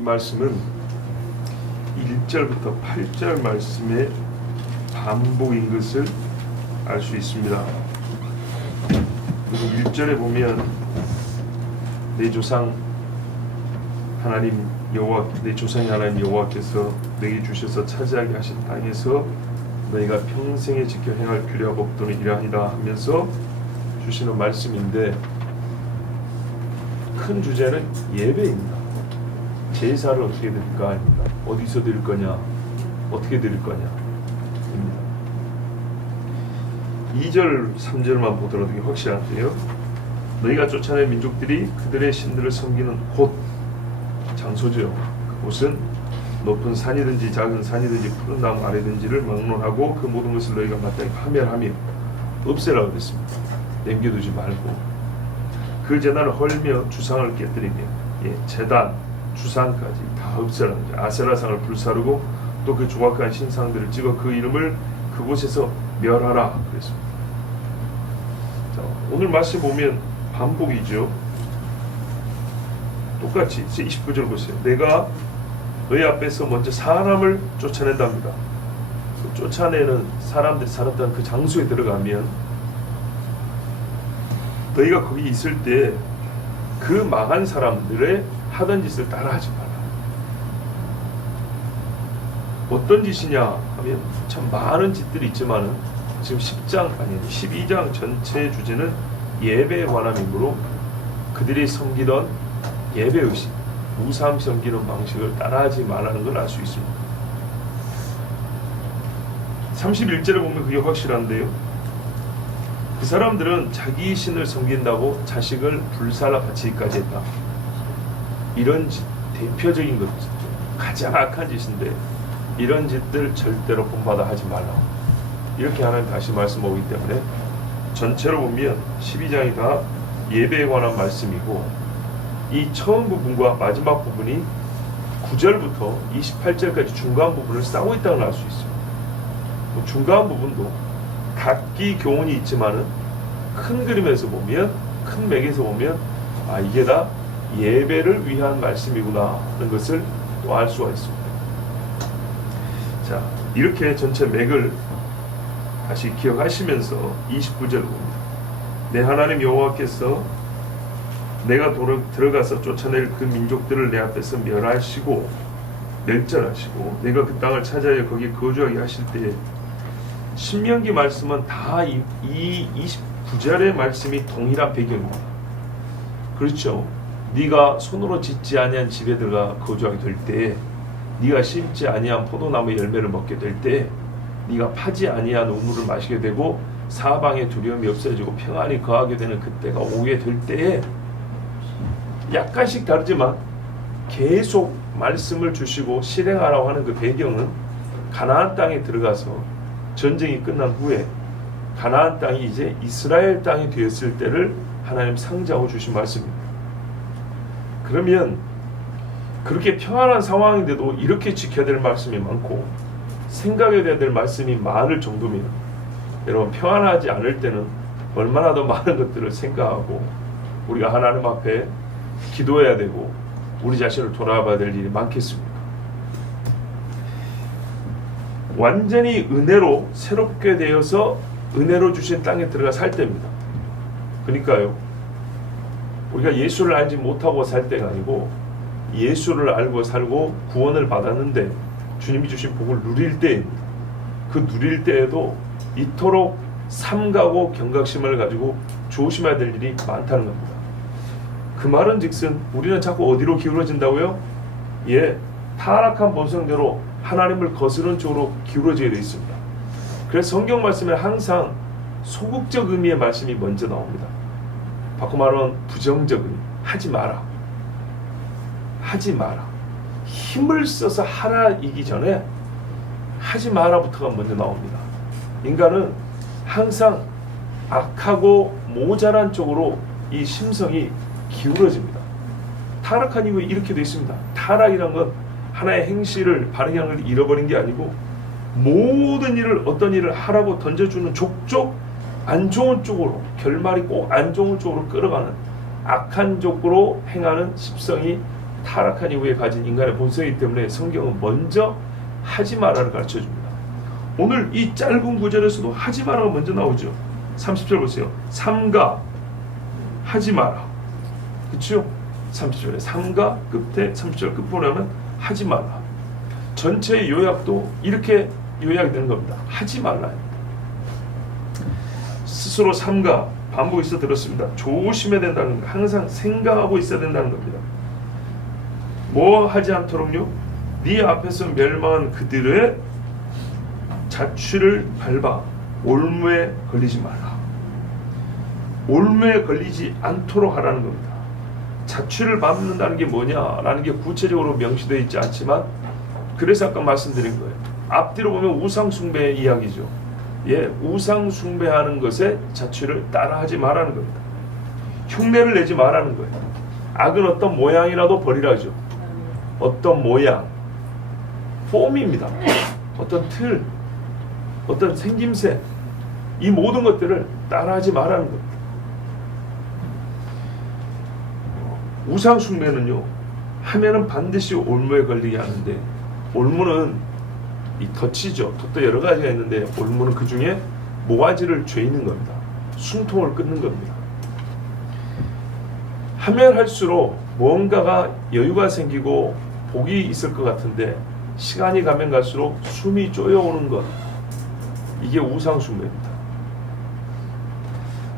이 말씀은 1절부터 8절 말씀의 반복인 것을 알 수 있습니다. 그리고 1절에 보면 내 조상 하나님 여호와, 내 조상이 하나님 여호와께서 내게 주셔서 차지하게 하신 땅에서 너희가 평생에 지켜 행할 규례와 법도는 이러하니라 하면서 주시는 말씀인데, 큰 주제는 예배입니다. 제사를 어떻게 드릴까 입니다. 어디서 드릴 거냐, 어떻게 드릴 거냐 입니다. 2절 3절만 보더라도 되게 확실한데요. 너희가 쫓아낸 민족들이 그들의 신들을 섬기는 곳, 장소죠. 그곳은 높은 산이든지 작은 산이든지 푸른 나무 아래든지를 막론하고 그 모든 것을 너희가 마땅히 파멸하며 없애라고 했습니다. 남겨두지 말고 그 제단을 헐며 주상을 깨뜨리며, 제단, 주상까지 다 없애라는 거죠. 아세라상을 불사르고 또 그 조각한 신상들을 찍어 그 이름을 그곳에서 멸하라 그랬습니다. 자, 오늘 말씀 보면 반복이죠. 똑같이 29절 보세요. 내가 너희 앞에서 먼저 사람을 쫓아낸답니다. 쫓아내는 사람들이 살았던 그 장소에 들어가면 너희가 거기 있을 때 그 망한 사람들의 하던 짓을 따라하지 마라. 어떤 짓이냐 하면 참 많은 짓들이 있지만은 지금 12장 전체의 주제는 예배에 관함이므로 그들이 섬기던 예배의식, 우상 섬기는 방식을 따라하지 말라는 걸 알 수 있습니다. 31절에 보면 그게 확실한데요. 그 사람들은 자기 신을 섬긴다고 자식을 불살라 바치기까지 했다. 이런 짓, 대표적인 것, 가장 악한 짓인데 이런 짓들 절대로 본받아 하지 말라. 이렇게 하나님 다시 말씀하기 때문에 전체로 보면 12장이 다 예배에 관한 말씀이고, 이 처음 부분과 마지막 부분이 9절부터 28절까지 중간 부분을 싸고 있다는 걸 알 수 있습니다. 중간 부분도 각기 교훈이 있지만은 큰 그림에서 보면, 큰 맥에서 보면, 이게 다 예배를 위한 말씀이구나 하는 것을 또 알 수가 있습니다. 자, 이렇게 전체 맥을 다시 기억하시면서 29절 봅니다. 내 하나님 여호와께서 내가 들어가서 쫓아낼 그 민족들을 내 앞에서 멸하시고 멸절하시고 내가 그 땅을 차지하여 거기 거주하게 하실 때에, 신명기 말씀은 다 이 29절의 말씀이 동일한 배경입니다. 그렇죠. 네가 손으로 짓지 아니한 집에 들어가 거주하게 될 때에, 네가 심지 아니한 포도나무 열매를 먹게 될 때에, 네가 파지 아니한 우물을 마시게 되고 사방에 두려움이 없어지고 평안이 거하게 되는 그때가 오게 될 때에, 약간씩 다르지만 계속 말씀을 주시고 실행하라고 하는 그 배경은 가나안 땅에 들어가서 전쟁이 끝난 후에 가나안 땅이 이제 이스라엘 땅이 되었을 때를 하나님 상징하고 주신 말씀입니다. 그러면 그렇게 평안한 상황인데도 이렇게 지켜야 될 말씀이 많고 생각해야 될 말씀이 많을 정도면, 여러분 평안하지 않을 때는 얼마나 더 많은 것들을 생각하고 우리가 하나님 앞에 기도해야 되고 우리 자신을 돌아봐야 될 일이 많겠습니까? 완전히 은혜로 새롭게 되어서 은혜로 주신 땅에 들어가 살 때입니다. 그러니까요, 우리가 예수를 알지 못하고 살 때가 아니고 예수를 알고 살고 구원을 받았는데 주님이 주신 복을 누릴 때입니다. 그 누릴 때에도 이토록 삼가고 경각심을 가지고 조심해야 될 일이 많다는 겁니다. 그 말은 즉슨 우리는 자꾸 어디로 기울어진다고요? 타락한 본성대로 하나님을 거스르는 쪽으로 기울어지게 되어 있습니다. 그래서 성경 말씀에 항상 소극적 의미의 말씀이 먼저 나옵니다. 바꿔 말하면 부정적 의미, 하지 마라, 하지 마라. 힘을 써서 하라이기 전에 하지 마라부터가 먼저 나옵니다. 인간은 항상 악하고 모자란 쪽으로 이 심성이 기울어집니다. 타락한 이후에 이렇게 되어 있습니다. 타락이란 건 하나의 행실을, 바른 향을 잃어버린 게 아니고 모든 일을, 어떤 일을 하라고 던져주는 족족 안 좋은 쪽으로, 결말이 꼭 안 좋은 쪽으로 끌어가는 악한 쪽으로 행하는 습성이 타락한 이후에 가진 인간의 본성이기 때문에 성경은 먼저 하지 마라를 가르쳐줍니다. 오늘 이 짧은 구절에서도 하지 마라가 먼저 나오죠. 30절 보세요. 삼가 하지 마라. 그렇죠? 30절에 삼가 끝에 30절 끝부분에 하면 하지 마라. 전체의 요약도 이렇게 요약이 되는 겁니다. 하지 말라. 스스로 삼가 반복 있어 들었습니다. 조심해야 된다는 거, 항상 생각하고 있어야 된다는 겁니다. 뭐 하지 않도록요? 네 앞에서 멸망한 그들의 자취를 밟아 올무에 걸리지 마라. 올무에 걸리지 않도록 하라는 겁니다. 자취를 밟는다는 게 뭐냐라는 게 구체적으로 명시되어 있지 않지만, 그래서 아까 말씀드린 거예요. 앞뒤로 보면 우상숭배의 이야기죠. 예, 우상숭배하는 것에 자취를 따라하지 말라는 겁니다. 흉내를 내지 말라는 거예요. 악은 어떤 모양이라도 버리라죠. 어떤 모양, 폼입니다. 어떤 틀, 어떤 생김새, 이 모든 것들을 따라하지 말라는 겁니다. 우상숭배는요, 하면은 반드시 올무에 걸리게 하는데, 올무는 이 덫이죠. 덫도 여러 가지가 있는데, 올무는 그 중에 모가지를 죄는 겁니다. 숨통을 끊는 겁니다. 하면 할수록 뭔가가 여유가 생기고 복이 있을 것 같은데, 시간이 가면 갈수록 숨이 쪼여오는 것, 이게 우상숭배입니다.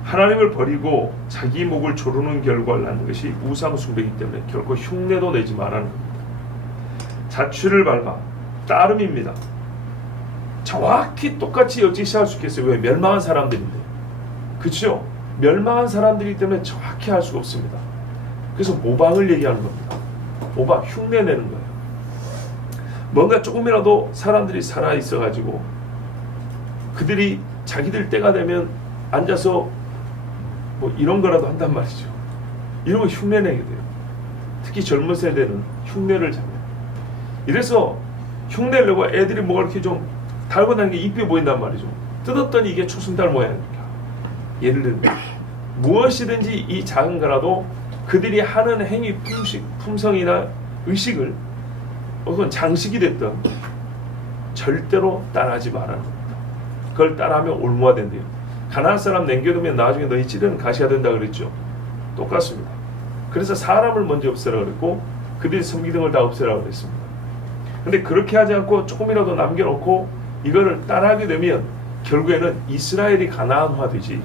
하나님을 버리고 자기 목을 조르는 결과를 낳는 것이 우상숭배이기 때문에 결코 흉내도 내지 말라는 겁니다. 자취를 밟아 따름입니다. 정확히 똑같이 어찌할 수 있겠어요? 왜? 멸망한 사람들인데. 그렇죠? 멸망한 사람들이기 때문에 정확히 할 수가 없습니다. 그래서 모방을 얘기하는 겁니다. 모방, 흉내 내는 거예요. 뭔가 조금이라도 사람들이 살아 있어가지고 그들이 자기들 때가 되면 앉아서 뭐 이런 거라도 한단 말이죠. 이런 거 흉내내게 돼요. 특히 젊은 세대는 흉내를 잡아요. 이래서 흉내를 내고 애들이 뭐가 이렇게 좀 달고 다니는 게 이쁘게 보인단 말이죠. 뜯었더니 이게 초승달 모양이니까. 예를 들면 무엇이든지 이 작은 거라도 그들이 하는 행위, 품성이나 의식을 혹은 장식이 됐든 절대로 따라하지 말라는 겁니다. 그걸 따라하면 올무가 된대요. 가나안 사람 남겨두면 나중에 너희 찌르는 가시가 된다 그랬죠. 똑같습니다. 그래서 사람을 먼저 없애라 그랬고 그들이 섬기던 걸 다 없애라 그랬습니다. 근데 그렇게 하지 않고 조금이라도 남겨놓고 이거를 따라하게 되면 결국에는 이스라엘이 가나안화 되지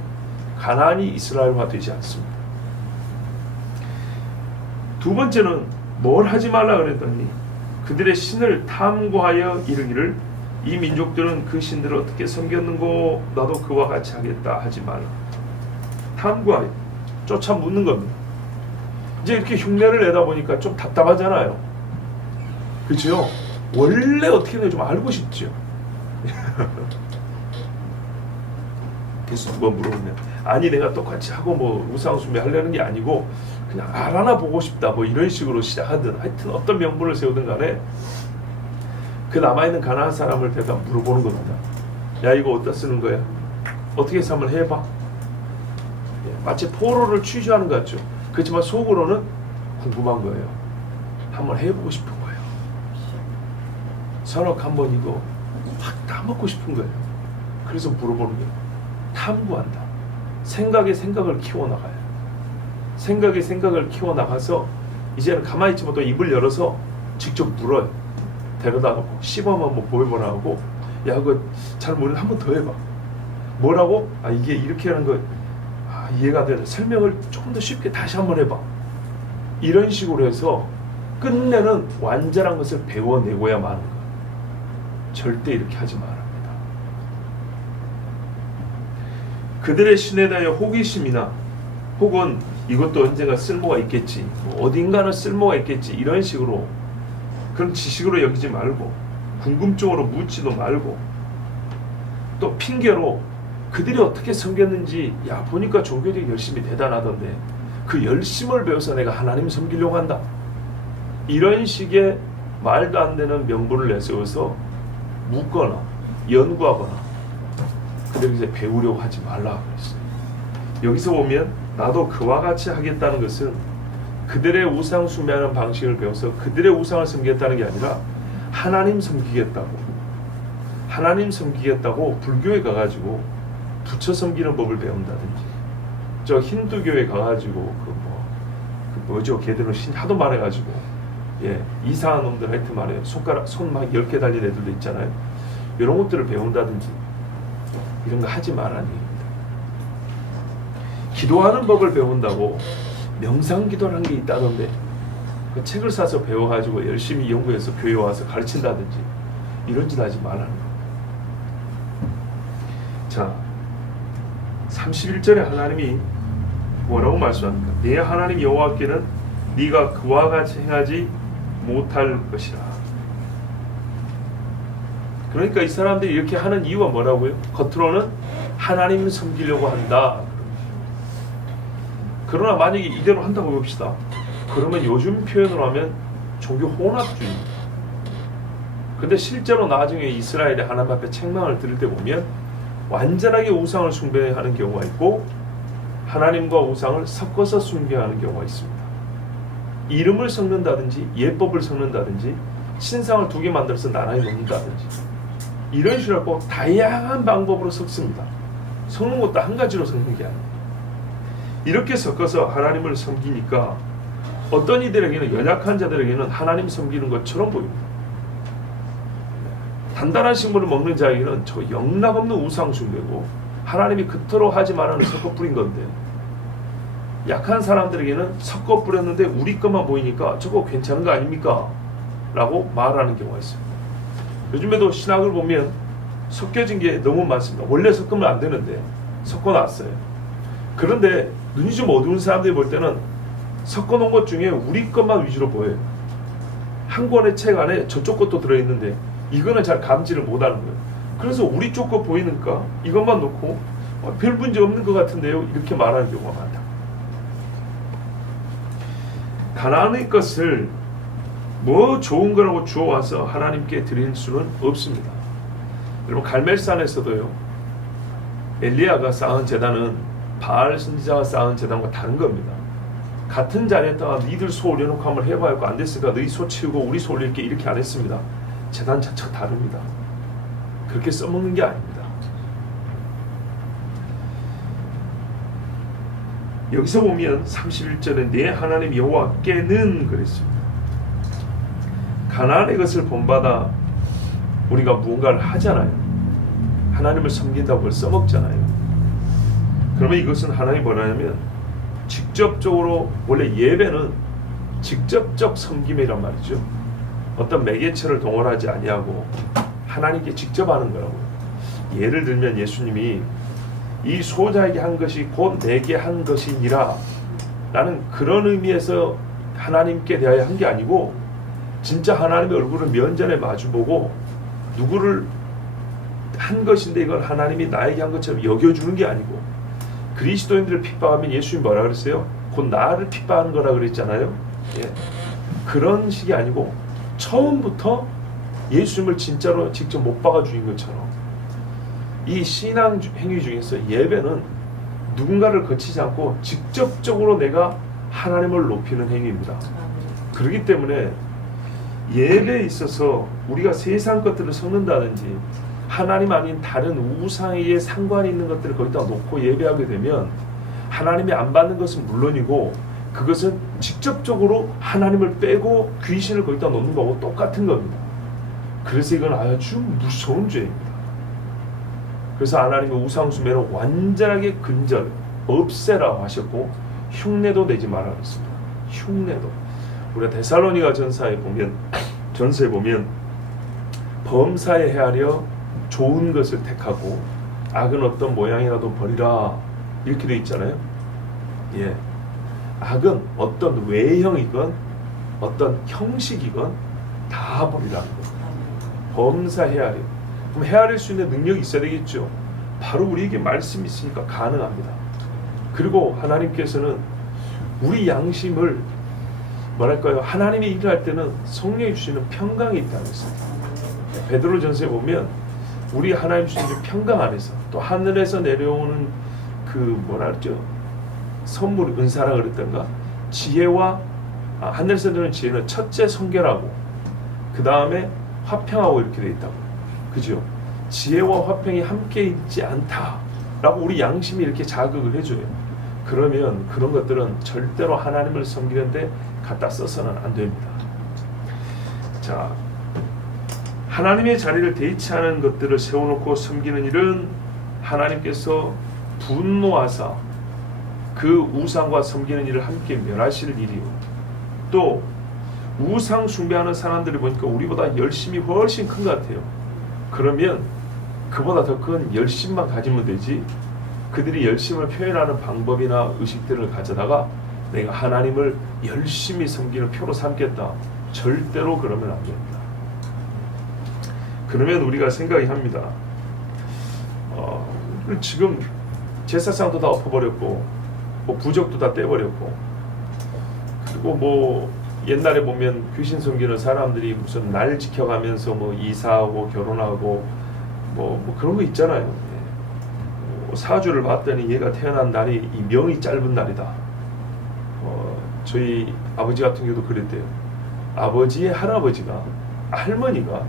가나안이 이스라엘화 되지 않습니다. 두 번째는 뭘 하지 말라 그랬더니 그들의 신을 탐구하여 이르기를 이 민족들은 그 신들을 어떻게 섬겼는고 나도 그와 같이 하겠다 하지 말라. 탐구하여 쫓아 묻는 겁니다. 이제 이렇게 흉내를 내다 보니까 좀 답답하잖아요. 그렇죠? 원래 어떻게 되는지 좀 알고 싶죠. 그래서 누가 물어보면 아니 내가 똑같이 하고 뭐 우상숭배 하려는 게 아니고 그냥 알아나 보고 싶다 뭐 이런 식으로 시작하든 하여튼 어떤 명분을 세우든 간에 그 남아있는 가나안 사람을 대다 물어보는 겁니다. 야 이거 어디다 쓰는 거야? 어떻게 해서 한번 해봐. 마치 포로를 취조하는 것 같죠. 그렇지만 속으로는 궁금한 거예요. 한번 해보고 싶은 거예요. 선악 한번 이거 확 따먹고 싶은 거예요. 그래서 물어보는 거예요. 탐구한다. 생각에 생각을 키워나가요. 생각에 생각을 키워나가서 이제는 가만히 있지 못하고 입을 열어서 직접 물어요. 데려다 놓고 시범 한번 보여보라 하고 야 그거 잘 모르는 한번 더 해봐. 뭐라고? 아 이게 이렇게 하는 거 아, 이해가 되는 설명을 조금 더 쉽게 다시 한번 해봐. 이런 식으로 해서 끝내는 완전한 것을 배워내고야 마는 것. 절대 이렇게 하지 말합니다. 그들의 신에 대하여 호기심이나 혹은 이것도 언젠가 쓸모가 있겠지 뭐 어딘가는 쓸모가 있겠지 이런 식으로 그런 지식으로 여기지 말고 궁금증으로 묻지도 말고 또 핑계로 그들이 어떻게 섬겼는지 야 보니까 종교적 열심이 대단하던데 그 열심을 배워서 내가 하나님 섬기려고 한다 이런 식의 말도 안 되는 명분을 내세워서 묻거나 연구하거나 그들이 이제 배우려고 하지 말라 그랬어요. 여기서 보면 나도 그와 같이 하겠다는 것은 그들의 우상 숭배하는 방식을 배워서 그들의 우상을 섬기겠다는 게 아니라 하나님 섬기겠다고, 하나님 섬기겠다고 불교에 가가지고 부처 섬기는 법을 배운다든지, 저 힌두교에 가가지고 뭐죠, 걔들은 신 하도 말해가지고 이상한 놈들 하여튼 말해요. 손가락 손 막 10개 달린 애들도 있잖아요. 이런 것들을 배운다든지 이런 거 하지 말라는 얘기입니다. 기도하는 법을 배운다고 명상 기도라는 게 있다던데 그 책을 사서 배워가지고 열심히 연구해서 교회 와서 가르친다든지 이런 짓 하지 말라는 거예요. 자, 31절에 하나님이 뭐라고 말씀합니까? 내 하나님 여호와께는 네가 그와 같이 행하지 못할 것이라. 그러니까 이 사람들이 이렇게 하는 이유가 뭐라고요? 겉으로는 하나님을 섬기려고 한다. 그러나 만약에 이대로 한다고 봅시다. 그러면 요즘 표현으로 하면 종교 혼합주의입니다. 근데 실제로 나중에 이스라엘이 하나님 앞에 책망을 들을 때 보면 완전하게 우상을 숭배하는 경우가 있고 하나님과 우상을 섞어서 숭배하는 경우가 있습니다. 이름을 섞는다든지 예법을 섞는다든지 신상을 2개 만들어서 나란히 놓는다든지 이런 식으로 하고 다양한 방법으로 섞습니다. 섞는 것도 한 가지로 섞는 게 아니에요. 이렇게 섞어서 하나님을 섬기니까 어떤 이들에게는, 연약한 자들에게는 하나님 섬기는 것처럼 보입니다. 단단한 식물을 먹는 자에게는 저 영락없는 우상 숭배고 하나님이 그토록 하지 말라는 섞어 뿌린 건데, 약한 사람들에게는 섞어 뿌렸는데 우리 것만 보이니까 저거 괜찮은 거 아닙니까? 라고 말하는 경우가 있어요. 요즘에도 신학을 보면 섞여진 게 너무 많습니다. 원래 섞으면 안 되는데 섞어놨어요. 그런데 눈이 좀 어두운 사람들이 볼 때는 섞어놓은 것 중에 우리 것만 위주로 보여요. 한 권의 책 안에 저쪽 것도 들어있는데 이거는 잘 감지를 못하는 거예요. 그래서 우리 쪽 거 보이니까 이것만 놓고 별 문제 없는 것 같은데요, 이렇게 말하는 경우가 많다. 가나안의 것을 뭐 좋은 거라고 주워와서 하나님께 드릴 수는 없습니다. 여러분, 갈멜산에서도요, 엘리야가 쌓은 제단은 바알 선지자가 쌓은 제단과 다른 겁니다. 같은 자리에다가 니들 소 올려놓고 한번 해봐야 안 됐으니까 너희 소 치우고 우리 소 올릴게, 이렇게 안 했습니다. 제단 자체가 다릅니다. 그렇게 써먹는 게 아닙니다. 여기서 보면 31절에 내 하나님 여호와께는 그랬습니다. 가나안의 것을 본받아 우리가 무언가를 하잖아요. 하나님을 섬긴다고 그걸 써먹잖아요. 그러면 이것은 하나님이 뭐냐면 직접적으로, 원래 예배는 직접적 섬김이란 말이죠. 어떤 매개체를 동원하지 아니하고 하나님께 직접 하는 거라고요. 예를 들면 예수님이 이 소자에게 한 것이 곧 내게 한 것이니라 라는 그런 의미에서 하나님께 대하여 한 게 아니고, 진짜 하나님의 얼굴을 면전에 마주보고 누구를 한 것인데 이걸 하나님이 나에게 한 것처럼 여겨주는 게 아니고, 그리스도인들을 핍박하면 예수님이 뭐라 그랬어요? 곧 나를 핍박하는 거라 그랬잖아요. 그런 식이 아니고 처음부터 예수님을 진짜로 직접 못 박아 주인 것처럼, 이 신앙 행위 중에서 예배는 누군가를 거치지 않고 직접적으로 내가 하나님을 높이는 행위입니다. 그렇기 때문에 예배에 있어서 우리가 세상 것들을 섞는다든지 하나님 아닌 다른 우상에 상관이 있는 것들을 거기다 놓고 예배하게 되면 하나님이 안 받는 것은 물론이고, 그것은 직접적으로 하나님을 빼고 귀신을 거기다 놓는 거하고 똑같은 겁니다. 그래서 이건 아주 무서운 죄입니다. 그래서 하나님의 우상 숭배를 완전하게 근절, 없애라고 하셨고 흉내도 내지 말라 그랬습니다. 흉내도. 우리가 데살로니가 전서에 보면 범사에 헤아려 좋은 것을 택하고 악은 어떤 모양이라도 버리라, 이렇게 되어 있잖아요. 악은 어떤 외형이건 어떤 형식이건 다 버리라는 거예요. 범사 헤아려. 그럼 헤아릴 수 있는 능력이 있어야 되겠죠. 바로 우리에게 말씀이 있으니까 가능합니다. 그리고 하나님께서는 우리 양심을 뭐랄까요, 하나님이 일을 할 때는 성령이 주시는 평강이 있다고 했습니다. 베드로전서에 보면 우리 하나님 주시는 평강 안에서, 또 하늘에서 내려오는 그 뭐라 그랬죠, 선물, 은사라 그랬던가, 지혜와 하늘에서 드는 지혜는 첫째 성결하고 그 다음에 화평하고 이렇게 돼 있다고. 그죠? 지혜와 화평이 함께 있지 않다라고 우리 양심이 이렇게 자극을 해줘요. 그러면 그런 것들은 절대로 하나님을 섬기는데 갖다 써서는 안 됩니다. 자, 하나님의 자리를 대체하는 것들을 세워놓고 섬기는 일은 하나님께서 분노하사 그 우상과 섬기는 일을 함께 멸하실 일이요. 또 우상 숭배하는 사람들을 보니까 우리보다 열심이 훨씬 큰 것 같아요. 그러면 그보다 더 큰 열심만 가지면 되지, 그들이 열심을 표현하는 방법이나 의식들을 가져다가 내가 하나님을 열심히 섬기는 표로 삼겠다, 절대로 그러면 안 됩니다. 그러면 우리가 생각이 합니다. 지금 제사상도 다 엎어버렸고 뭐 부적도 다 떼버렸고, 그리고 뭐 옛날에 보면 귀신 섬기는 사람들이 무슨 날 지켜가면서 뭐 이사하고 결혼하고 뭐 그런 거 있잖아요. 사주를 봤더니 얘가 태어난 날이 이 명이 짧은 날이다. 저희 아버지 같은 경우도 그랬대요. 아버지의 할아버지가, 할머니가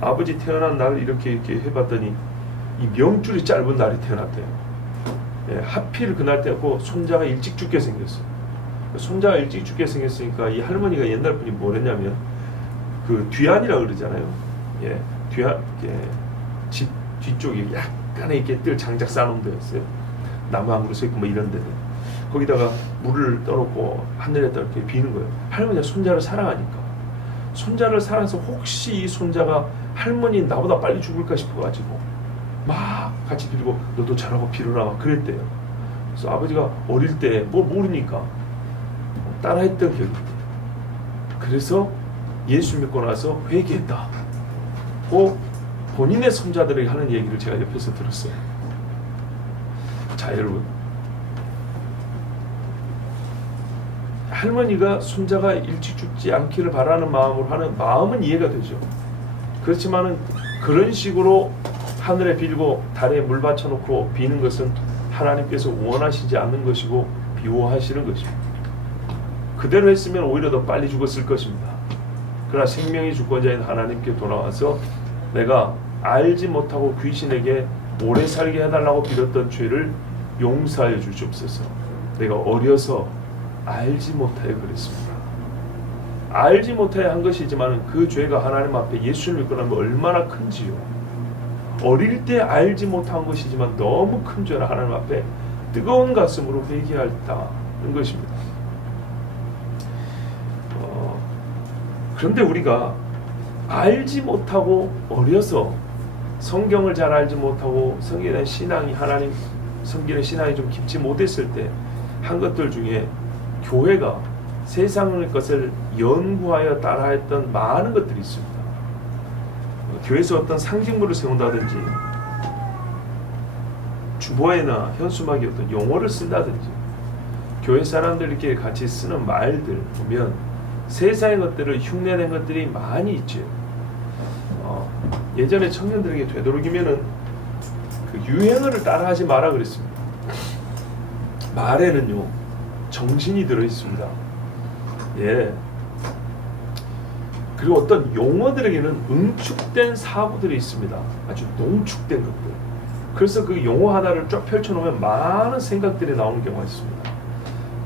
아버지 태어난 날 이렇게 해봤더니 이 명줄이 짧은 날이 태어났대요. 하필 그날 때고 손자가 일찍 죽게 생겼어요. 손자가 일찍 죽게 생겼으니까 이 할머니가 옛날 분이 뭐랬냐면 그 뒤안이라 그러잖아요. 뒤안, 집 뒤쪽에 약간의 이렇게 뜰 장작 쌓아놓은 데였어요. 나무 한 그루 서 있고 뭐 이런 데는 거기다가 물을 떠놓고 하늘에다 이렇게 비는 거예요. 할머니가 손자를 사랑하니까. 손자를 사랑해서 혹시 이 손자가 할머니 나보다 빨리 죽을까 싶어가지고 막 같이 빌고 너도 잘하고 빌어라 막 그랬대요. 그래서 아버지가 어릴 때 뭐 모르니까 따라했던 기억이 있대요. 그래서 예수 믿고 나서 회개했다. 본인의 손자들에게 하는 얘기를 제가 옆에서 들었어요. 자, 여러분, 할머니가 손자가 일찍 죽지 않기를 바라는 마음으로 하는 마음은 이해가 되죠. 그렇지만은 그런 식으로 하늘에 빌고 달에 물 받쳐놓고 비는 것은 하나님께서 원하시지 않는 것이고 비호하시는 것입니다. 그대로 했으면 오히려 더 빨리 죽었을 것입니다. 그러나 생명의 주권자인 하나님께 돌아와서 내가 알지 못하고 귀신에게 오래 살게 해달라고 빌었던 죄를 용서하여 주시옵소서. 내가 어려서 알지 못하여 그랬습니다. 알지 못하여 한 것이지만 그 죄가 하나님 앞에 예수를 믿고 나면 얼마나 큰지요. 어릴 때 알지 못한 것이지만 너무 큰 죄를 하나님 앞에 뜨거운 가슴으로 회개했다는 것입니다. 그런데 우리가 알지 못하고 어려서 성경을 잘 알지 못하고 성경에 대한 신앙이, 하나님 섬기는 신앙이 좀 깊지 못했을 때 한 것들 중에 교회가 세상의 것을 연구하여 따라했던 많은 것들이 있습니다. 교회에서 어떤 상징물을 세운다든지 주보에나 현수막에 어떤 용어를 쓴다든지 교회 사람들끼리 같이 쓰는 말들 보면 세상의 것들을 흉내낸 것들이 많이 있죠. 예전에 청년들에게 되도록이면은 그 유행어를 따라하지 마라 그랬습니다. 말에는요 정신이 들어 있습니다. 그리고 어떤 용어들에게는 응축된 사고들이 있습니다. 아주 농축된 것들. 그래서 그 용어 하나를 쫙 펼쳐놓으면 많은 생각들이 나오는 경우가 있습니다.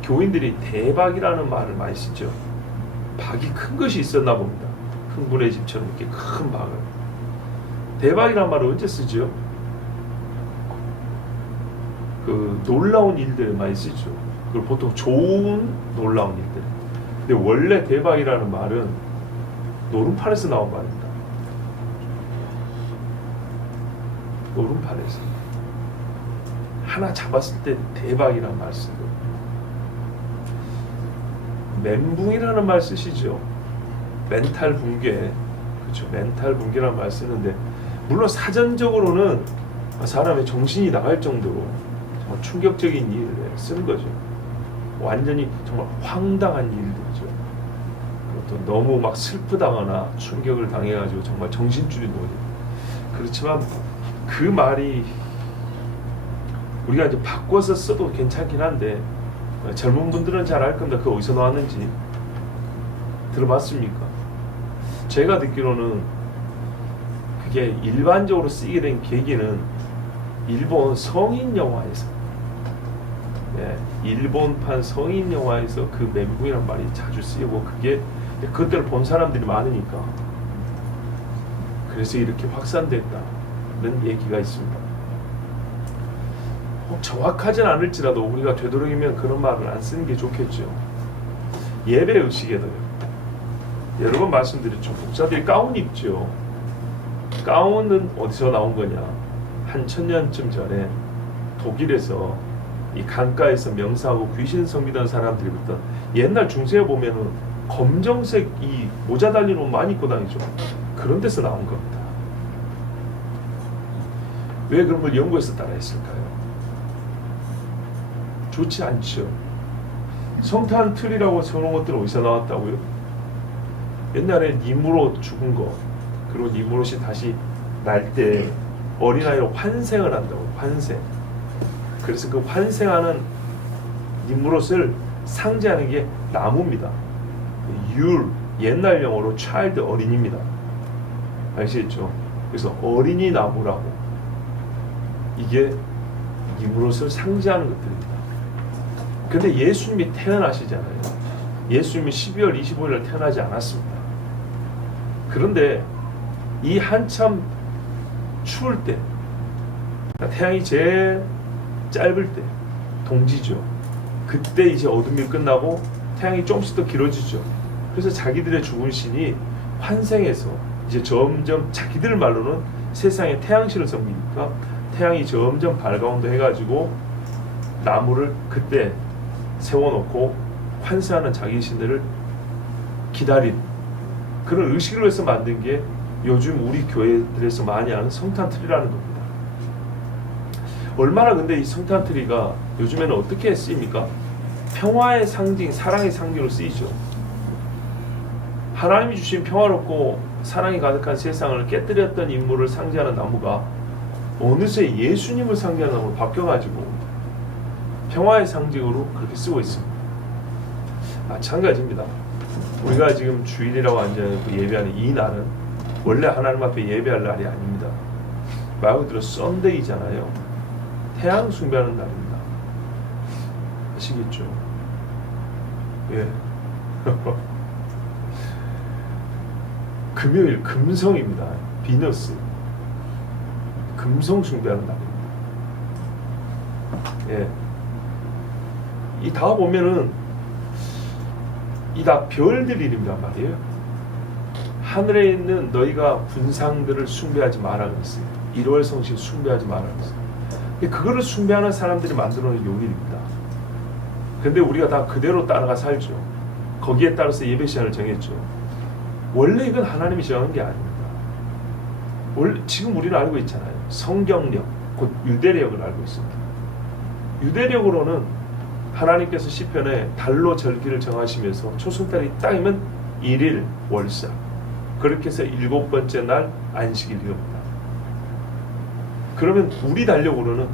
교인들이 대박이라는 말을 많이 쓰죠. 박이 큰 것이 있었나 봅니다. 흥분의 집처럼 이렇게 큰 박을. 대박이라는 말을 언제 쓰죠? 그 놀라운 일들 많이 쓰죠. 그걸 보통 좋은 놀라운 일들. 근데 원래 대박이라는 말은 노름판에서 나온 말입니다. 노름판에서 하나 잡았을 때 대박이라는 말 쓰고, 멘붕이라는 말 쓰시죠. 멘탈 붕괴, 그렇죠. 멘탈 붕괴라는 말 쓰는데 물론 사전적으로는 사람의 정신이 나갈 정도로 정말 충격적인 일을 쓰는 거죠. 완전히 정말 황당한 일들이죠. 또 너무 막 슬프다거나 충격을 당해가지고 정말 정신줄이 놓여요. 그렇지만 그 말이 우리가 이제 바꿔서 써도 괜찮긴 한데 젊은 분들은 잘 알 겁니다. 그거 어디서 나왔는지. 들어봤습니까? 제가 듣기로는 그게 일반적으로 쓰이게 된 계기는 일본 성인 영화에서, 일본판 성인 영화에서 그 멘붕이란 말이 자주 쓰이고, 그게 그때를 본 사람들이 많으니까 그래서 이렇게 확산됐다는 얘기가 있습니다. 정확하진 않을지라도 우리가 되도록이면 그런 말을 안 쓰는 게 좋겠죠. 예배 의식에도요. 여러 번 말씀드렸죠. 목사들이 가운 입죠. 가운은 어디서 나온 거냐? 한 1000년쯤 전에 독일에서 이 강가에서 명사하고 귀신 섬기던 사람들이부터 옛날 중세에 보면은 검정색 이 모자 달린 옷 많이 입고 다니죠. 그런 데서 나온 겁니다. 왜 그런 걸 연구해서 따라했을까요? 좋지 않죠. 성탄 트리라고 저런 것들은 어디서 나왔다고요? 옛날에 니무롯 죽은 거, 그리고 니무롯이 다시 날 때 어린아이로 환생을 한다고. 환생. 그래서 그 환생하는 니무롯을 상징하는 게 나무입니다. 율, 옛날 영어로 child, 어린이입니다. 아시겠죠? 그래서 어린이 나무라고. 이게 니무롯을 상징하는 것들입니다. 근데 예수님이 태어나시잖아요. 예수님이 12월 25일 태어나지 않았습니다. 그런데 이 한참 추울 때, 태양이 제일 짧을 때, 동지죠. 그때 이제 어둠이 끝나고 태양이 조금씩 더 길어지죠. 그래서 자기들의 죽은 신이 환생해서 이제 점점 자기들 말로는 세상에 태양신을 섬기니까 태양이 점점 밝아온다 해가지고 나무를 그때 세워놓고 환생하는 자기 신들을 기다린 그런 의식을 위해서 만든 게 요즘 우리 교회들에서 많이 하는 성탄트리라는 겁니다. 얼마나 근데 이 성탄트리가 요즘에는 어떻게 쓰입니까? 평화의 상징, 사랑의 상징으로 쓰이죠. 하나님이 주신 평화롭고 사랑이 가득한 세상을 깨뜨렸던 인물을 상징하는 나무가 어느새 예수님을 상징하는 나무로 바뀌어가지고 평화의 상징으로 그렇게 쓰고 있습니다. 마찬가지입니다. 우리가 지금 주일이라고 앉아있고 예배하는 이 날은 원래 하나님 앞에 예배할 날이 아닙니다. 말 그대로 썬데이잖아요. 태양 숭배하는 날입니다. 아시겠죠? 예. 금요일 금성입니다. 비너스. 금성 숭배하는 날입니다. 예. 이 다 보면은 이 다 별들 이름이란 말이에요. 하늘에 있는 너희가 분상들을 숭배하지 말라 그랬어요. 1월 성신 숭배하지 말라 그랬어요. 그거를 숭배하는 사람들이 만들어낸 요일입니다. 근데 우리가 다 그대로 따라가 살죠. 거기에 따라서 예배 시간을 정했죠. 원래 이건 하나님이 정한 게 아닙니다. 원래 지금 우리는 알고 있잖아요. 성경력, 곧 유대력을 알고 있습니다. 유대력으로는 하나님께서 시편에 달로 절기를 정하시면서 초승달이 딱이면 1일 월사, 그렇게 해서 7번째 날 안식일입니다. 그러면 우리 달력으로는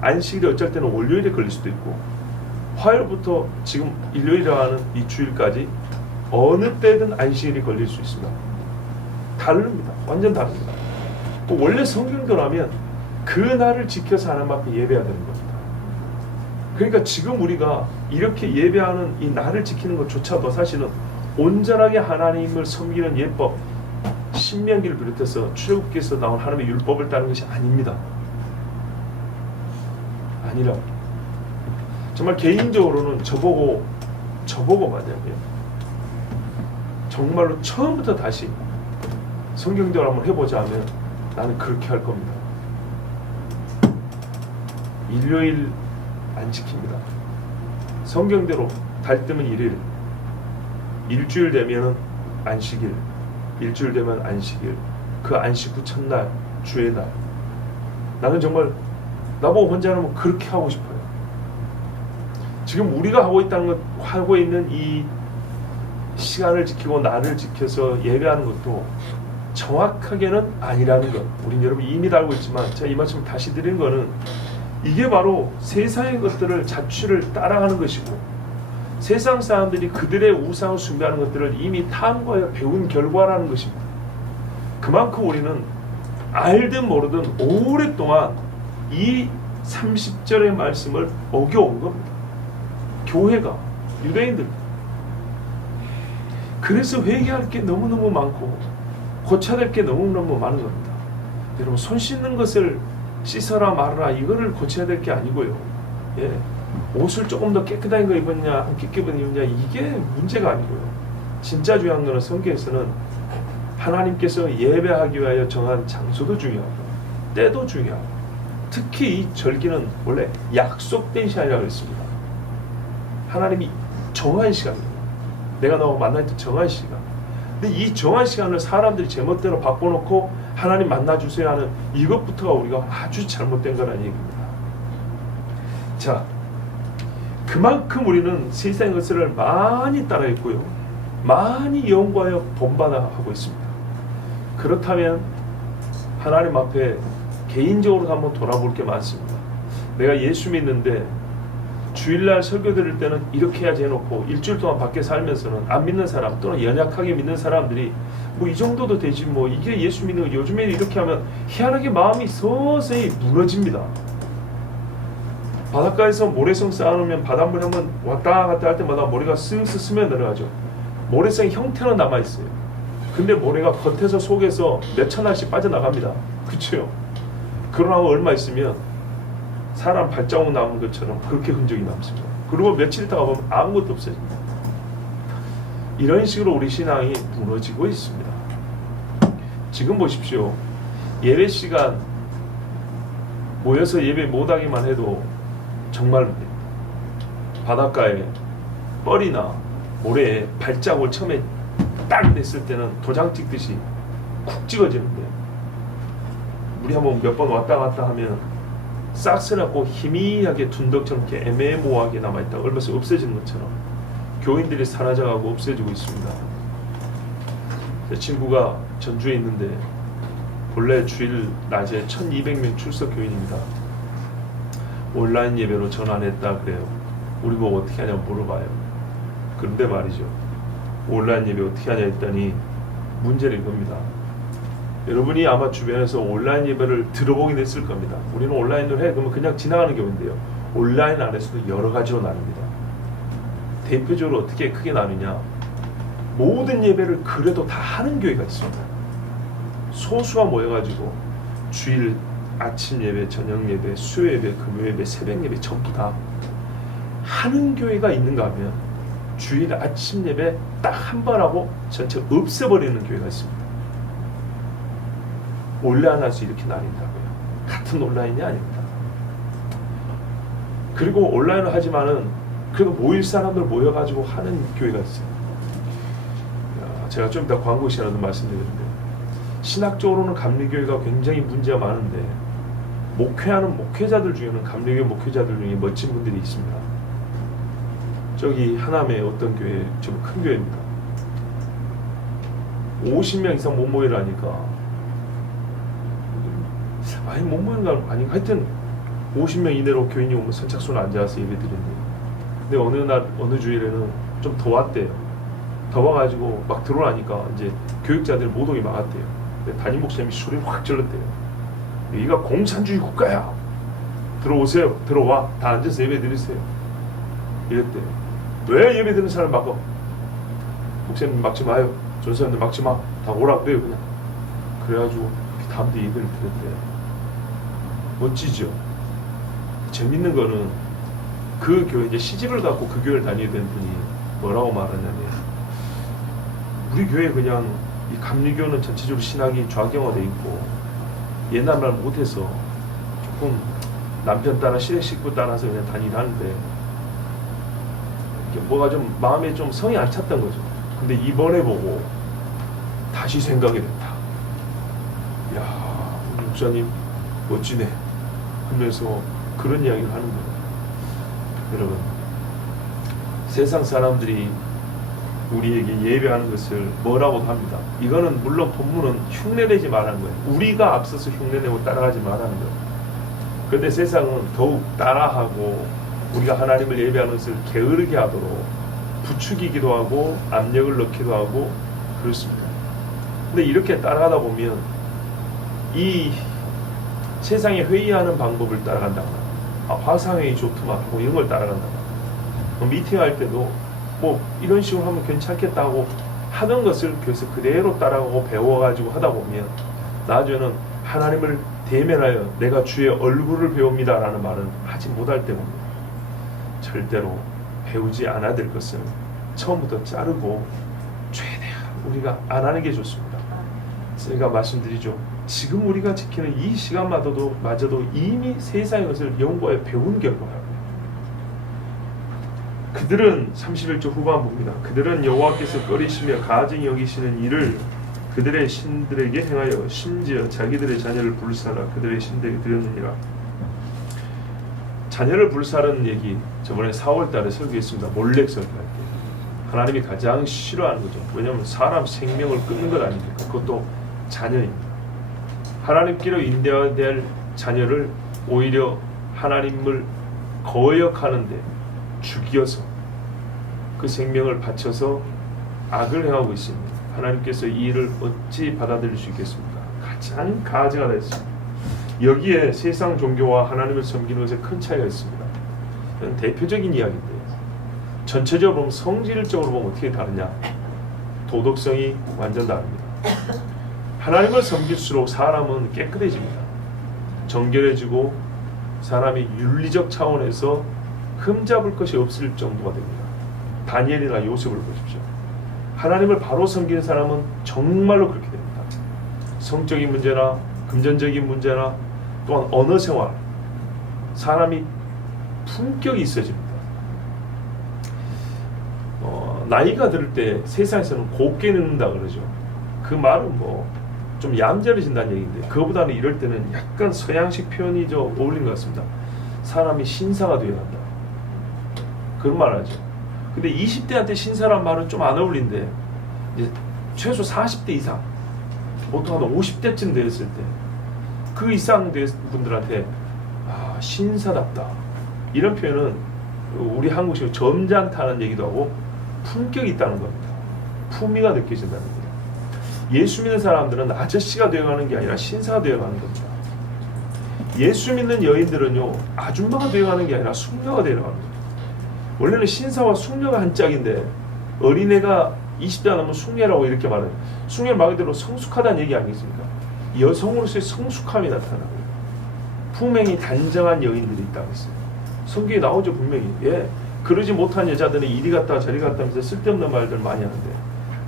안식일이 어쩔 때는 월요일에 걸릴 수도 있고 화요일부터 지금 일요일이라고 하는 이 주일까지 어느 때든 안식일이 걸릴 수 있습니다. 다릅니다. 완전 다릅니다. 또 원래 성경대로라면 그 날을 지켜서 하나님 앞에 예배해야 되는 겁니다. 그러니까 지금 우리가 이렇게 예배하는 이 날을 지키는 것조차도 사실은 온전하게 하나님을 섬기는 예법, 신명기를 비롯해서 출애굽기에서 나온 하나님의 율법을 따르는 것이 아닙니다. 아니라 정말 개인적으로는 저보고 만약에 정말로 처음부터 다시 성경대로 한번 해보자 하면 나는 그렇게 할 겁니다. 일요일 안 지킵니다. 성경대로 달 뜨면 1일, 일주일 되면은 안식일, 일주일 되면 안식일, 그 안식 후 첫날, 주의 날. 나는 정말 나보고 혼자 하면 그렇게 하고 싶어요. 지금 우리가 하고 있는 이 시간을 지키고 날을 지켜서 예배하는 것도 정확하게는 아니라는 것. 우린 여러분 이미 다 알고 있지만 제가 이 말씀을 다시 드리는 거는 이게 바로 세상의 것들을 자취를 따라가는 것이고 세상 사람들이 그들의 우상을 숭배하는 것들을 이미 탐구하여 배운 결과라는 것입니다. 그만큼 우리는 알든 모르든 오랫동안 이 30절의 말씀을 어겨온 겁니다. 교회가, 유대인들. 그래서 회개할 게 너무너무 많고 고쳐야 될 게 너무너무 많은 겁니다. 여러분, 손 씻는 것을 씻어라 말아라 이거를 고쳐야 될 게 아니고요. 예. 옷을 조금 더 깨끗한 거 입었냐 안 깨끗한 입었냐 이게 문제가 아니고요. 진짜 중요한 거는 성경에서는 하나님께서 예배하기 위하여 정한 장소도 중요하고 때도 중요하고 특히 이 절기는 원래 약속된 시간이라고 했습니다. 하나님이 정한 시간입니다. 내가 너하고 만날 때 정한 시간. 근데 이 정한 시간을 사람들이 제멋대로 바꿔놓고 하나님 만나주세요 하는 이것부터가 우리가 아주 잘못된 거라는 얘기입니다. 자, 그만큼 우리는 세상의 것을 많이 따라했고요. 많이 연구하여 본받아하고 있습니다. 그렇다면 하나님 앞에 개인적으로 한번 돌아볼 게 많습니다. 내가 예수 믿는데 주일날 설교 드릴 때는 이렇게 해야지 해놓고 일주일 동안 밖에 살면서는 안 믿는 사람 또는 연약하게 믿는 사람들이 뭐 이 정도도 되지 뭐 이게 예수 믿는 거 요즘에 이렇게 하면 희한하게 마음이 서서히 무너집니다. 바닷가에서 모래성 쌓아놓으면 바닷물이 한번 왔다 갔다 할 때마다 모래가 쓱쓱 스며 내려가죠. 모래성 형태는 남아있어요. 근데 모래가 겉에서 속에서 몇천 알씩 빠져나갑니다. 그렇죠? 그러나 얼마 있으면 사람 발자국 남은 것처럼 그렇게 흔적이 남습니다. 그리고 며칠 있다가 보면 아무것도 없어집니다. 이런 식으로 우리 신앙이 무너지고 있습니다. 지금 보십시오. 예배 시간 모여서 예배 못하기만 해도 정말 바닷가에 뻘이나 모래에 발자국을 처음에 딱 냈을 때는 도장 찍듯이 쿡 찍어지는데 물이 한번 몇 번 왔다 갔다 하면 싹스났고 희미하게 둔덕처럼 이렇게 애매모호하게 남아있다가 얼마 있으면 없어지는 것처럼 교인들이 사라져가고 없어지고 있습니다. 제 친구가 전주에 있는데 본래 주일 낮에 1200명 출석 교인입니다. 온라인 예배로 전환했다 그래요. 우리 보고 어떻게 하냐고 물어봐요. 그런데 말이죠. 온라인 예배 어떻게 하냐 했더니 문제는 이겁니다. 여러분이 아마 주변에서 온라인 예배를 들어보긴 했을 겁니다. 우리는 온라인으로 해 그러면 그냥 지나가는 경우인데요. 온라인 안에서도 여러 가지로 나눕니다. 대표적으로 어떻게 크게 나누냐. 모든 예배를 그래도 다 하는 교회가 있습니다. 소수가 모여가지고 주일 아침 예배, 저녁 예배, 수요 예배, 금요 예배, 새벽 예배 전부 다 하는 교회가 있는가 하면 주일 아침 예배 딱 한 번 하고 전체 없애버리는 교회가 있습니다. 온라인에서 이렇게 나뉜다고요. 같은 온라인이 아닙니다. 그리고 온라인을 하지만은 그래도 모일 사람들 모여가지고 하는 교회가 있어요. 제가 좀 이따 광고 시간에도 말씀드렸는데 신학적으로는 감리교회가 굉장히 문제가 많은데 목회하는 목회자들 중에는 감리교회 목회자들 중에 멋진 분들이 있습니다. 저기 하남의 어떤 교회 좀 큰 교회입니다. 50명 이상 못 모이라니까 아니 못 모이는 거 아니 하여튼 50명 이내로 교인이 오면 선착순 앉아서 예배 드리는데 근데 어느 날 어느 주일에는 좀 더웠대요. 더워가지고 막 들어오니까 이제 교육자들 못 오게 막았대요. 담임 목사님이 소리 확 질렀대요. 여기가 공산주의 국가야. 들어오세요. 들어와. 다 앉아서 예배 드리세요. 이랬대요. 왜 예배 드리는 사람 막어? 목사님 막지 마요. 전사님들 막지 마. 다 오라 그래요 그냥. 그래가지고 다음부터 예배를 드렸대요. 멋지죠? 재밌는 거는 그 교회 이제 시집을 갖고 그 교회를 다니게 된 분이 뭐라고 말하냐면 우리 교회 그냥 이 감리교는 전체적으로 신학이 좌경화돼 있고 옛날 말 못해서 조금 남편 따라 시댁 식구 따라서 그냥 다니는데 이게 뭐가 좀 마음에 좀 성이 안 찼던 거죠. 근데 이번에 보고 다시 생각이 됐다. 야, 우리 목사님 멋지네 하면서 그런 이야기를 하는 거예요. 여러분, 세상 사람들이 우리에게 예배하는 것을 뭐라고도 합니다. 이거는 물론 본문은 흉내내지 말라는 거예요. 우리가 앞서서 흉내내고 따라가지 말라는 거예요. 그런데 세상은 더욱 따라하고 우리가 하나님을 예배하는 것을 게으르게 하도록 부추기기도 하고 압력을 넣기도 하고 그렇습니다. 근데 이렇게 따라가다 보면 이 세상에 회의하는 방법을 따라간다거나 화상회의 좋더만 하고 이런 걸 따라간다거나 미팅할 때도 뭐 이런 식으로 하면 괜찮겠다고 하는 것을 그래서 그대로 따라가고 배워가지고 하다 보면 나중에는 하나님을 대면하여 내가 주의 얼굴을 배웁니다 라는 말은 하지 못할 때문에 절대로 배우지 않아야 될 것은 처음부터 자르고 최대한 우리가 안 하는 게 좋습니다. 제가 말씀드리죠. 지금 우리가 지키는 이 시간마저도 이미 세상의 것을 연구하여 배운 결과라고요. 그들은 31절 후반부입니다. 그들은 여호와께서 꺼리시며 가증히 여기시는 일을 그들의 신들에게 행하여 심지어 자기들의 자녀를 불사라 그들의 신들에게 드렸느니라. 자녀를 불사르는 얘기 저번에 4월달에 설교했습니다. 몰렉 설교할 때 하나님이 가장 싫어하는 거죠. 왜냐하면 사람 생명을 끊는 것 아닙니까? 그것도 자녀입니다. 하나님께로 인도해야 될 자녀를 오히려 하나님을 거역하는데 죽여서 그 생명을 바쳐서 악을 행하고 있습니다. 하나님께서 이 일을 어찌 받아들일 수 있겠습니까? 가장 가증하다 했습니다. 여기에 세상 종교와 하나님을 섬기는 것에 큰 차이가 있습니다. 이건 대표적인 이야기인데요. 전체적으로 보면 성질적으로 보면 어떻게 다르냐? 도덕성이 완전 다릅니다. 하나님을 섬길수록 사람은 깨끗해집니다. 정결해지고 사람이 윤리적 차원에서 흠잡을 것이 없을 정도가 됩니다. 다니엘이나 요셉을 보십시오. 하나님을 바로 섬기는 사람은 정말로 그렇게 됩니다. 성적인 문제나 금전적인 문제나 또한 언어 생활, 사람이 품격이 있어집니다. 나이가 들 때 세상에서는 곱게 늙는다 그러죠. 그 말은 뭐 좀 얌전해진다는 얘기인데 그거보다는 이럴 때는 약간 서양식 표현이 좀 어울리는 것 같습니다. 사람이 신사가 되어간다. 그런 말 하죠. 근데 20대한테 신사란 말은 좀 안 어울린데 이제 최소 40대 이상 보통 한 50대쯤 되었을 때 그 이상 된 분들한테 신사답다 이런 표현은 우리 한국식으로 점잖다는 얘기도 하고 품격이 있다는 겁니다. 품위가 느껴진다는 겁니다. 예수 믿는 사람들은 아저씨가 되어가는 게 아니라 신사가 되어가는 겁니다. 예수 믿는 여인들은요 아줌마가 되어가는 게 아니라 숙녀가 되어가는 겁니다. 원래는 신사와 숙녀가 한 짝인데 어린애가 20대 넘으면 숙녀라고 이렇게 말해요. 숙녀 말 그대로 성숙하다는 얘기 아니겠습니까? 여성으로서의 성숙함이 나타나고 품행이 단정한 여인들이 있다고 했어요. 성경에 나오죠 분명히. 그러지 못한 여자들은 이리 갔다 저리 갔다 하면서 쓸데없는 말들 많이 하는데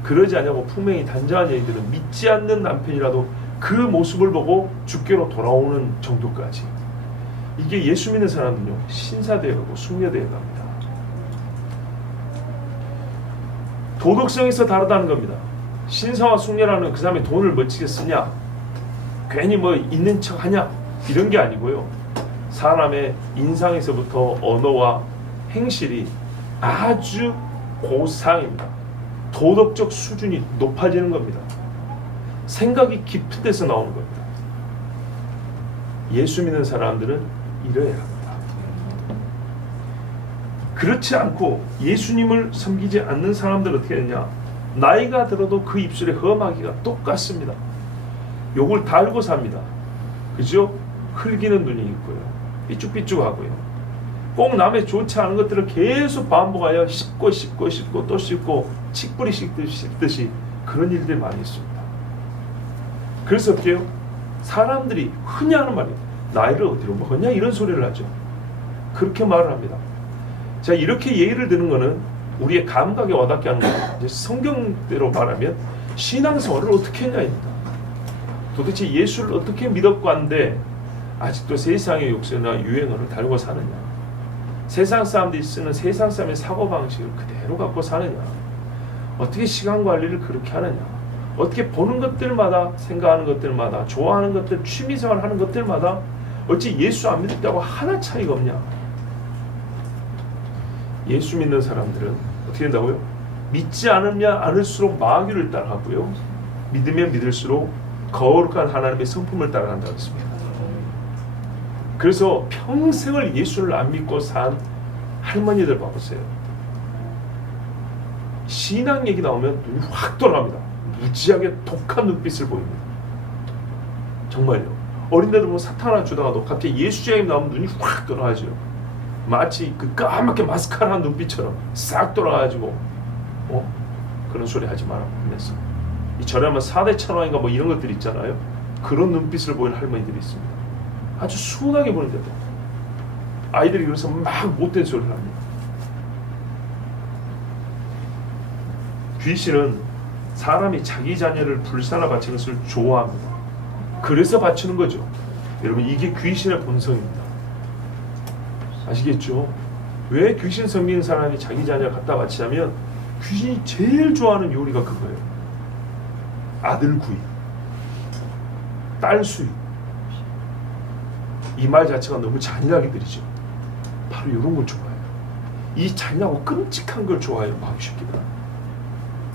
그러지 않냐고 품행이 단정한 여인들은 믿지 않는 남편이라도 그 모습을 보고 주께로 돌아오는 정도까지. 이게 예수 믿는 사람은요 신사되어가고 숙녀되어갑니다. 도덕성에서 다르다는 겁니다. 신사와 숙녀라는 그 사람이 돈을 멋지게 쓰냐 괜히 뭐 있는 척 하냐 이런 게 아니고요. 사람의 인상에서부터 언어와 행실이 아주 고상입니다. 도덕적 수준이 높아지는 겁니다. 생각이 깊은 데서 나오는 겁니다. 예수 믿는 사람들은 이래야 합니다. 그렇지 않고 예수님을 섬기지 않는 사람들은 어떻게 되냐? 나이가 들어도 그 입술에 험하기가 똑같습니다. 욕을 달고 삽니다. 그죠? 흘기는 눈이 있고요. 삐죽삐죽하고요. 꼭 남의 좋지 않은 것들을 계속 반복하여 씹고 또 씹고 칡뿌리 씹듯이 그런 일들이 많이 있습니다. 그래서 어떻게 해요? 사람들이 흔히 하는 말이에요. 나이를 어디로 먹었냐 이런 소리를 하죠. 그렇게 말을 합니다. 자, 이렇게 예의를 드는 거는 우리의 감각에 와닿게 하는 거예요. 이제 성경대로 말하면 신앙생활을 어떻게 했냐입니다. 도대체 예수를 어떻게 믿었고 한데 아직도 세상의 욕설이나 유행어를 달고 사느냐. 세상 사람들이 쓰는 세상 사람의 사고방식을 그대로 갖고 사느냐. 어떻게 시간 관리를 그렇게 하느냐. 어떻게 보는 것들마다 생각하는 것들마다 좋아하는 것들 취미생활 하는 것들마다 어찌 예수 안 믿었다고 하나 차이가 없냐. 예수 믿는 사람들은 어떻게 된다고요? 믿지 않으면 않을수록 마귀를 따라가고요. 믿으면 믿을수록 거룩한 하나님의 성품을 따라간다고 했습니다. 그래서 평생을 예수를 안 믿고 산 할머니들 봐보세요. 신앙 얘기 나오면 눈이 확 돌아갑니다. 무지하게 독한 눈빛을 보입니다. 정말요. 어린애들 보면 사탕 하나 주다가도 갑자기 예수 이야기 나오면 눈이 확 돌아가죠. 마치 그 까맣게 마스카라 한 눈빛처럼 싹 돌아가지고 그런 소리 하지 마라 그랬어. 이 절에 하면 4대 천왕인가 뭐 이런 것들 있잖아요. 그런 눈빛을 보이는 할머니들이 있습니다. 아주 순하게 보는데도 아이들이 그래서 막 못된 소리를 합니다. 귀신은 사람이 자기 자녀를 불사라 바치는 것을 좋아합니다. 그래서 바치는 거죠. 여러분, 이게 귀신의 본성입니다. 아시겠죠? 왜 귀신 섬기는 사람이 자기 자녀를 갖다 바치냐면 귀신이 제일 좋아하는 요리가 그거예요. 아들 구이, 딸 수입. 이 말 자체가 너무 잔인하게 들리죠. 바로 이런 걸 좋아해요. 이 잔인하고 끔찍한 걸 좋아해요, 마귀새끼들.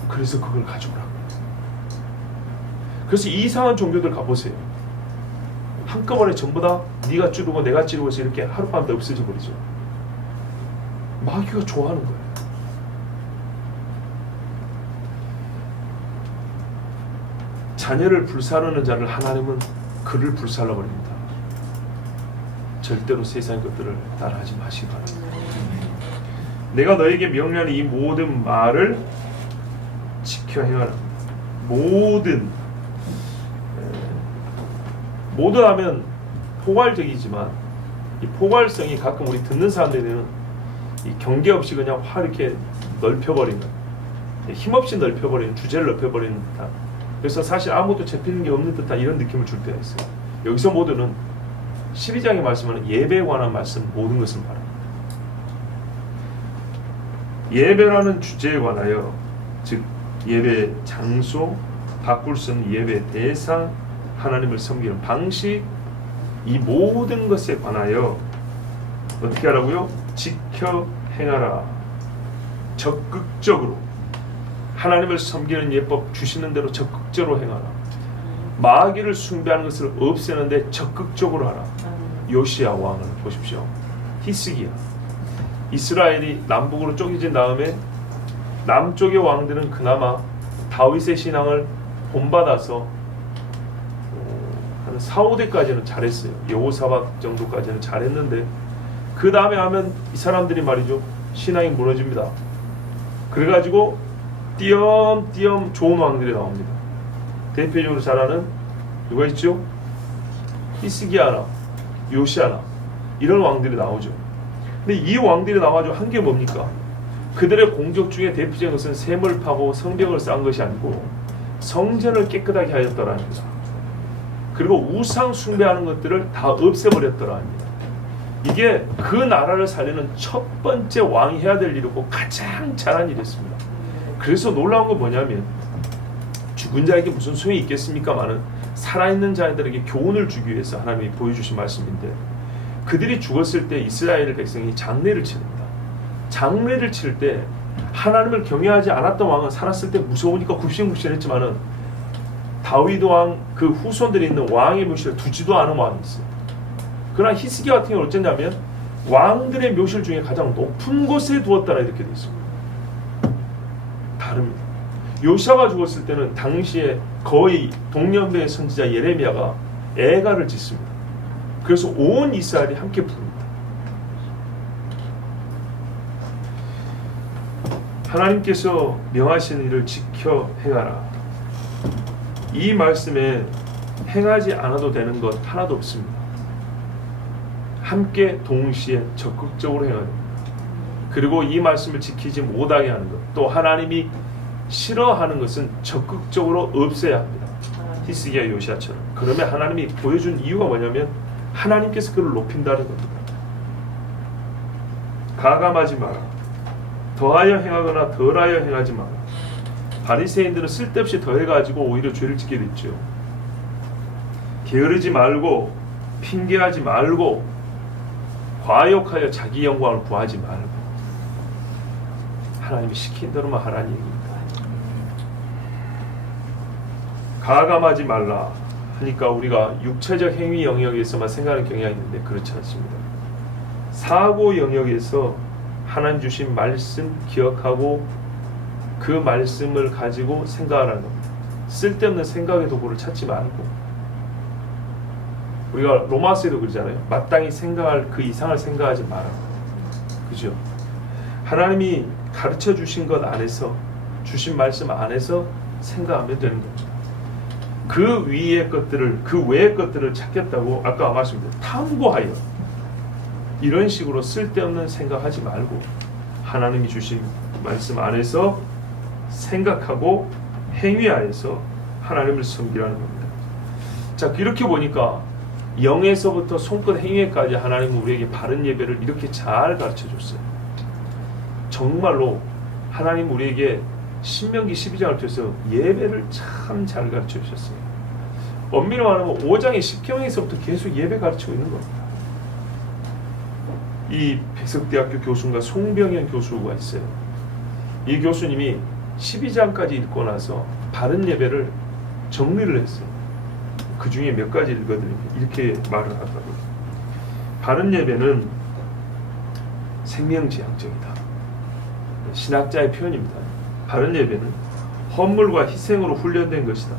그래서 그걸 가져오라고. 그래서 이상한 종교들 가보세요. 한꺼번에 전부 다 네가 찌르고 내가 찌르고 해서 이렇게 하룻밤에 없어져 버리죠. 마귀가 좋아하는 거예요. 자녀를 불사르는 자를 하나님은 그를 불살라 버립니다. 절대로 세상의 것들을 따라하지 마시기 바랍니다. 내가 너에게 명령하는 이 모든 말을 지켜 행하라. 모든 하면 포괄적이지만 이 포괄성이 가끔 우리 듣는 사람들에는 이 경계 없이 그냥 확 이렇게 넓혀버리는, 힘없이 넓혀버리는, 주제를 넓혀버리는 듯한, 그래서 사실 아무것도 잡히는 게 없는 듯한 이런 느낌을 줄 때가 있어요. 여기서 모두는 12장의 말씀하는 예배에 관한 말씀 모든 것을 말합니다. 예배라는 주제에 관하여, 즉 예배 장소, 바꿀 수 없는 예배 대상, 하나님을 섬기는 방식, 이 모든 것에 관하여 어떻게 하라고요? 지켜 행하라. 적극적으로 하나님을 섬기는 예법 주시는 대로 적극적으로 행하라. 마귀를 숭배하는 것을 없애는데 적극적으로 하라. 요시야 왕을 보십시오. 히스기야. 이스라엘이 남북으로 쪼개진 다음에 남쪽의 왕들은 그나마 다윗의 신앙을 본받아서 한 4, 5대까지는 잘했어요. 여호사밧 정도까지는 잘했는데 그 다음에 하면 이 사람들이 말이죠, 신앙이 무너집니다. 그래가지고 띄엄띄엄 좋은 왕들이 나옵니다. 대표적으로 잘하는 누가 있죠? 히스기야나 요시야나 이런 왕들이 나오죠. 근데 이 왕들이 나와가지고 한 게 뭡니까? 그들의 공적 중에 대표적인 것은 샘을 파고 성벽을 쌓은 것이 아니고 성전을 깨끗하게 하였더라 합니다. 그리고 우상 숭배하는 것들을 다 없애버렸더라 합니다. 이게 그 나라를 살리는 첫 번째 왕이 해야 될 일이고 가장 잘한 일이었습니다. 그래서 놀라운 건 뭐냐면 죽은 자에게 무슨 소용이 있겠습니까마는 살아있는 자들에게 교훈을 주기 위해서 하나님이 보여주신 말씀인데, 그들이 죽었을 때 이스라엘 백성이 장례를 치릅니다. 장례를 칠 때 하나님을 경외하지 않았던 왕은 살았을 때 무서우니까 굽신굽신했지만은 다윗 왕 그 후손들이 있는 왕의 묘실을 두지도 않은 왕이 있어요. 그러나 히스기야 같은 경우는 어쨌냐면 왕들의 묘실 중에 가장 높은 곳에 두었다라 이렇게 되어 있습니다. 다릅니다. 요시아가 죽었을 때는 당시에 거의 동년배의 선지자 예레미야가 애가를 짓습니다. 그래서 온 이스라엘이 함께 부릅니다. 하나님께서 명하신 일을 지켜 행하라. 이 말씀에 행하지 않아도 되는 것 하나도 없습니다. 함께 동시에 적극적으로 행하는 것, 그리고 이 말씀을 지키지 못하게 하는 것, 또 하나님이 싫어하는 것은 적극적으로 없애야 합니다. 히스기야 요시아처럼. 그러면 하나님이 보여준 이유가 뭐냐면 하나님께서 그를 높인다는 겁니다. 가감하지 마라. 더하여 행하거나 덜하여 행하지 마라. 바리새인들은 쓸데없이 더해가지고 오히려 죄를 짓게 됐죠. 게으르지 말고 핑계하지 말고 과욕하여 자기 영광을 구하지 말고 하나님이 시킨 대로만 하라는 얘기입니다. 가감하지 말라 하니까 우리가 육체적 행위 영역에서만 생각하는 경향이 있는데 그렇지 않습니다. 사고 영역에서 하나님 주신 말씀 기억하고 그 말씀을 가지고 생각하라는 겁니다. 쓸데없는 생각의 도구를 찾지 말고, 우리가 로마서에도 그러잖아요. 마땅히 생각할 그 이상을 생각하지 마라. 그죠? 하나님이 가르쳐 주신 것 안에서, 주신 말씀 안에서 생각하면 되는 겁니다. 그 위의 것들을, 그 외의 것들을 찾겠다고 아까 말씀드렸죠. 탐구하여, 이런 식으로 쓸데없는 생각하지 말고 하나님이 주신 말씀 안에서 생각하고 행위하여서 하나님을 섬기라는 겁니다. 자, 이렇게 보니까 영에서부터 손끝 행위까지 하나님은 우리에게 바른 예배를 이렇게 잘 가르쳐 줬어요. 정말로 하나님 우리에게 신명기 12장을 통해서 예배를 참 잘 가르쳐 주셨어요. 엄밀히 말하면 5장의 10경에서부터 계속 예배 가르치고 있는 겁니다. 이 백석대학교 교수인가 송병현 교수가 있어요. 이 교수님이 12장까지 읽고 나서 바른 예배를 정리를 했어요. 그 중에 몇 가지 읽어드리면 이렇게 말을 하더라고요. 바른 예배는 생명지향적이다. 신학자의 표현입니다. 바른 예배는 헌물과 희생으로 훈련된 것이다.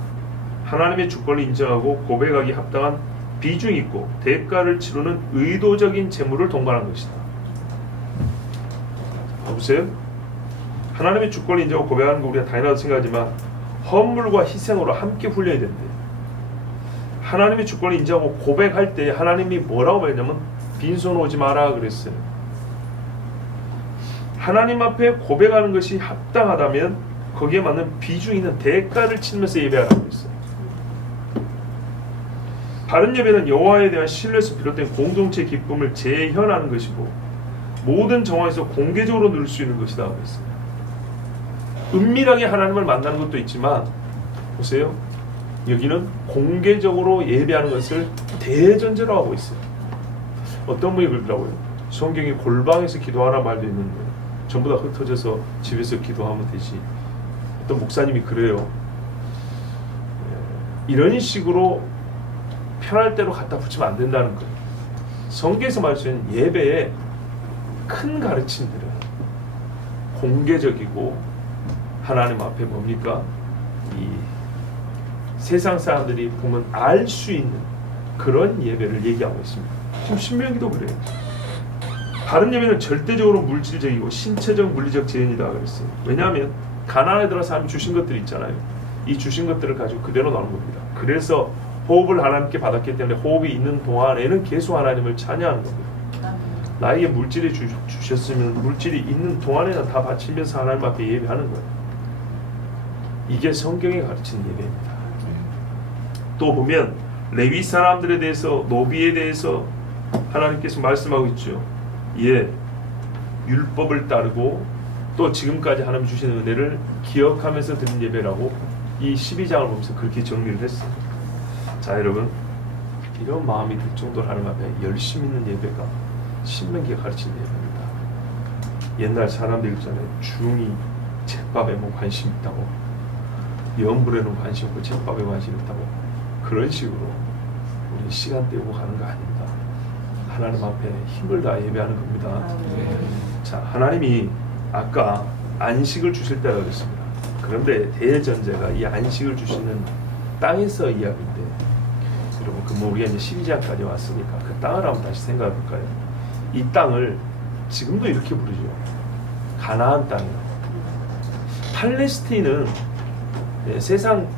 하나님의 주권을 인정하고 고백하기 합당한 비중 있고 대가를 치르는 의도적인 재물을 동반한 것이다. 보세요. 하나님의 주권을 인정하고 고백하는 거 우리가 당연하다고 생각하지만 헌물과 희생으로 함께 훈련이 된대요. 하나님의 주권을 인정하고 고백할 때 하나님이 뭐라고 말했냐면 빈손 오지 마라 그랬어요. 하나님 앞에 고백하는 것이 합당하다면 거기에 맞는 비중 있는 대가를 치면서 예배하라고 했어요. 바른 예배는 여호와에 대한 신뢰에서 비롯된 공동체 기쁨을 재현하는 것이고 모든 정황에서 공개적으로 누릴 수 있는 것이다 그랬습니다. 은밀하게 하나님을 만나는 것도 있지만 보세요. 여기는 공개적으로 예배하는 것을 대전제로 하고 있어요. 어떤 분이 그러더라고요. 성경에 골방에서 기도하라 말도 있는데 전부 다 흩어져서 집에서 기도하면 되지. 어떤 목사님이 그래요. 이런 식으로 편할 대로 갖다 붙이면 안 된다는 거예요. 성경에서 말씀하신 예배의 큰 가르침들은 공개적이고 하나님 앞에 뭡니까? 이 세상 사람들이 보면 알 수 있는 그런 예배를 얘기하고 있습니다. 지금 신명기도 그래요. 바른 예배는 절대적으로 물질적이고 신체적 물리적 재현이다 그랬어요. 왜냐하면 가나안에 들어서 하나님 주신 것들이 있잖아요. 이 주신 것들을 가지고 그대로 나오는 겁니다. 그래서 호흡을 하나님께 받았기 때문에 호흡이 있는 동안에는 계속 하나님을 찬양하는 겁니다. 나에게 물질이 주셨으면 물질이 있는 동안에는 다 바치면서 하나님 앞에 예배하는 거예요. 이게 성경이 가르치는 예배입니다. 또 보면 레위 사람들에 대해서 노비에 대해서 하나님께서 말씀하고 있죠. 예, 율법을 따르고 또 지금까지 하나님 주신 은혜를 기억하면서 드린 예배라고 이 12장을 보면서 그렇게 정리를 했어요. 자, 여러분, 이런 마음이 들 정도로 하나님 앞에 열심 있는 예배가 신명기가 가르치는 예배입니다. 옛날 사람들 있잖아요. 중이 책밥에 뭐 관심 있다고, 영불에는 관심 없고 책밥에 관심 있다고, 그런 식으로 우리 시간 때우고 가는 거 아닙니다. 하나님 앞에 힘을 다해 예배하는 겁니다. 자, 하나님이 아까 안식을 주실 때라고 그랬습니다. 그런데 대전제가 이 안식을 주시는 땅에서 이야기인데, 여러분, 그 우리가 이제 12장까지 왔으니까 그 땅을 한번 다시 생각해 볼까요? 이 땅을 지금도 이렇게 부르죠. 가나안 땅이라고. 팔레스틴은 세상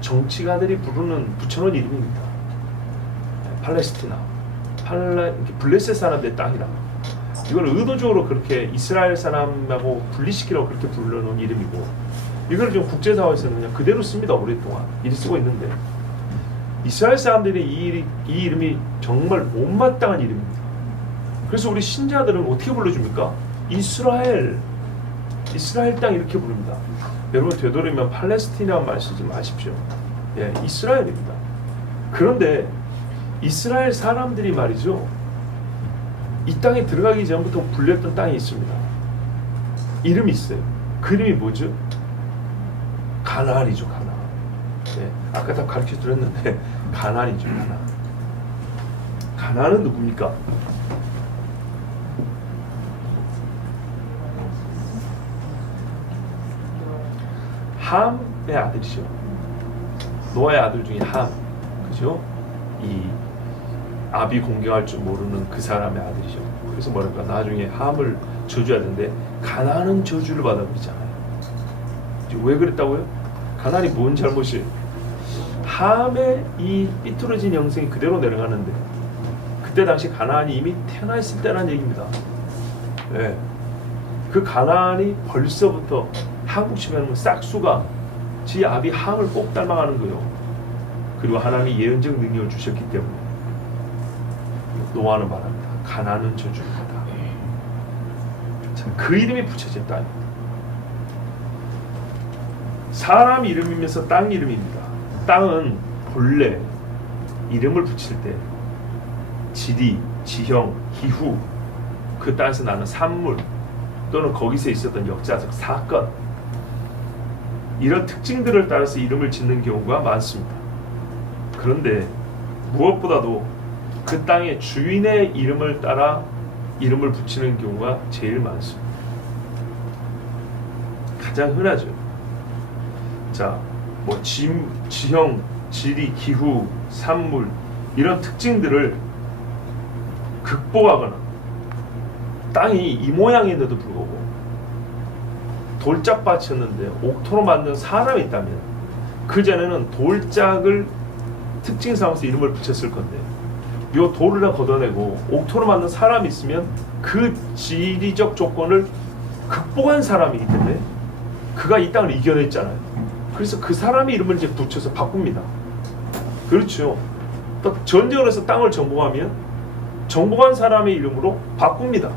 정치가들이 부르는 붙여놓은 이름입니다. 팔레스티나, 블레셋 사람들의 땅이라. 이걸 의도적으로 그렇게 이스라엘 사람하고 분리시키려고 그렇게 불러놓은 이름이고, 이걸 좀 국제사회에서는 그냥 그대로 씁니다. 오랫동안 이리 쓰고 있는데, 이스라엘 사람들이 이 이름이 정말 못마땅한 이름입니다. 그래서 우리 신자들은 어떻게 불러줍니까? 이스라엘 땅 이렇게 부릅니다. 여러분, 되도록이면 팔레스티나만 말 쓰지 마십시오. 예, 이스라엘입니다. 그런데 이스라엘 사람들이 말이죠, 이 땅에 들어가기 전부터 불렸던 땅이 있습니다. 이름이 있어요. 그 이름이 뭐죠? 가나안이죠. 가나안. 예, 아까 다 가르쳐 드렸는데 가나안이죠. 가나안. 가나안은 누굽니까? 함의 아들이죠. 노아의 아들 중에 함, 그죠? 이 아비 공경할 줄 모르는 그 사람의 아들이죠. 그래서 뭐랄까 나중에 함을 저주하던데 가나안은 저주를 받아버리잖아요. 왜 그랬다고요? 가나안이 뭔 잘못이에요? 함의 이 삐뚤어진 영성이 그대로 내려가는데 그때 당시 가나안이 이미 태어나 있을 때라는 얘기입니다. 네. 그 가나안이 벌써부터 한국 치면 싹수가 지 아비 함을 꼭 닮아가는 거예요. 그리고 하나님이 예언적 능력을 주셨기 때문에 노아는 말합니다. 가나안은 저주하다. 그 이름이 붙여진 땅입니다. 사람 이름이면서 땅 이름입니다. 땅은 본래 이름을 붙일 때 지리, 지형, 기후, 그 땅에서 나는 산물 또는 거기서 있었던 역사적 사건 이런 특징들을 따라서 이름을 짓는 경우가 많습니다. 그런데 무엇보다도 그 땅의 주인의 이름을 따라 이름을 붙이는 경우가 제일 많습니다. 가장 흔하죠. 자, 뭐 지형, 지리, 기후, 산물 이런 특징들을 극복하거나 땅이 이 모양인데도 불구하고 돌짝밭이었는데 옥토로 만든 사람이 있다면 그 전에는 돌짝을 특징 삼아서 이름을 붙였을 건데 요 돌을 다 걷어내고 옥토로 만든 사람이 있으면 그 지리적 조건을 극복한 사람이기 때문에 그가 이 땅을 이겨냈잖아요. 그래서 그 사람의 이름을 이제 붙여서 바꿉니다. 그렇죠. 또 전쟁을 해서 땅을 정복하면 정복한 사람의 이름으로 바꿉니다.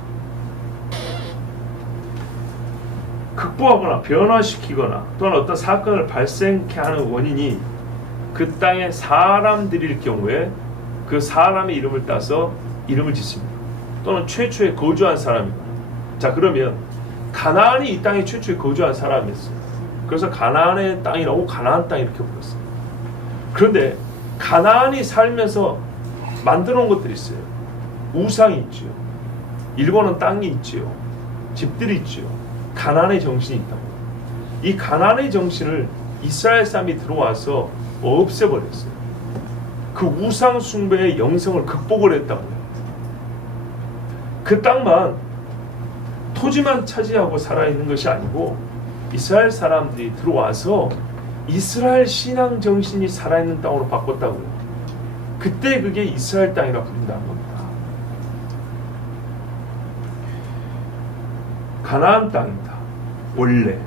극복하거나 변화시키거나 또는 어떤 사건을 발생케 하는 원인이 그 땅의 사람들일 경우에 그 사람의 이름을 따서 이름을 짓습니다. 또는 최초에 거주한 사람이거나. 자, 그러면 가나안이 이 땅에 최초에 거주한 사람이었어요. 그래서 가나안의 땅이라고 가나안 땅 이렇게 불렀어요. 그런데 가나안이 살면서 만들어 놓은 것들이 있어요. 우상이 있죠. 일본은 땅이 있죠. 집들이 있죠. 가나안의 정신이 있다고. 이 가나안의 정신을 이스라엘 사람이 들어와서 없애버렸어요. 그 우상 숭배의 영성을 극복을 했다고요. 그 땅만 토지만 차지하고 살아있는 것이 아니고 이스라엘 사람들이 들어와서 이스라엘 신앙 정신이 살아있는 땅으로 바꿨다고요. 그때 그게 이스라엘 땅이라 부른다는 겁니다. 가나안 땅입니다. 원래